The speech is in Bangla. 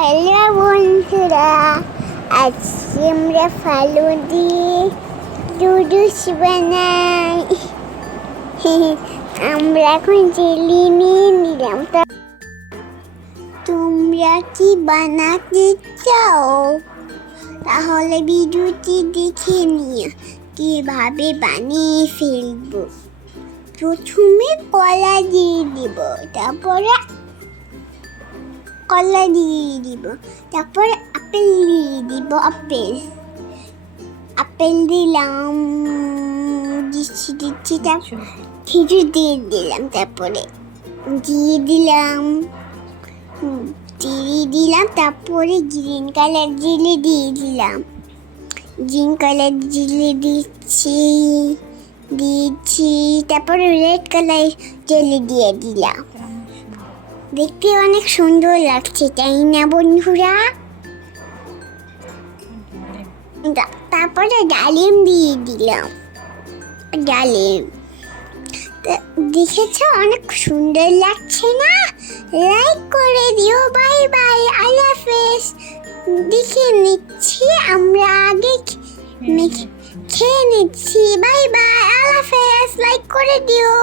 হ্যালো বন্ধুরা, আজকে আমরা ফালু দিয়ে নুডলস বানাই। আমরা এখন জেলি নিয়ে নিলাম। তা তোমরা কি বানাতে চাও? তাহলে ভিডিওটি দেখে নিও, কীভাবে বানিয়ে ফেলব। প্রথমে কলা দিয়ে দিব, তারপরে কলা দিয়ে দিব। তারপরে আপেল দিয়ে দিব আপেল। আপেল দিলাম দিচ্ছি দিচ্ছি তারপর খেজুর দিয়ে দিলাম তারপরে। দিয়ে দিলাম দিয়ে দিলাম তারপরে গ্রিন কালার জিলে দিয়ে দিলাম। গ্রিন কালার জিলে দিচ্ছি দিচ্ছি তারপরে রেড কালার জেলি দিয়ে দিলাম। দেখতে অনেক সুন্দর লাগছে তাই না বন্ধুরা? তারপরে ডালিম দিয়ে দিলাম। ডালিম। দেখেছ? অনেক সুন্দর লাগছে না? লাইক করে দিও বাই বাই আল্লাহ হাফেজ। দেখে নিচ্ছি আমরা আগে খেয়ে নিচ্ছি। বাই বাই আল্লাহ হাফেজ। লাইক করে দিও।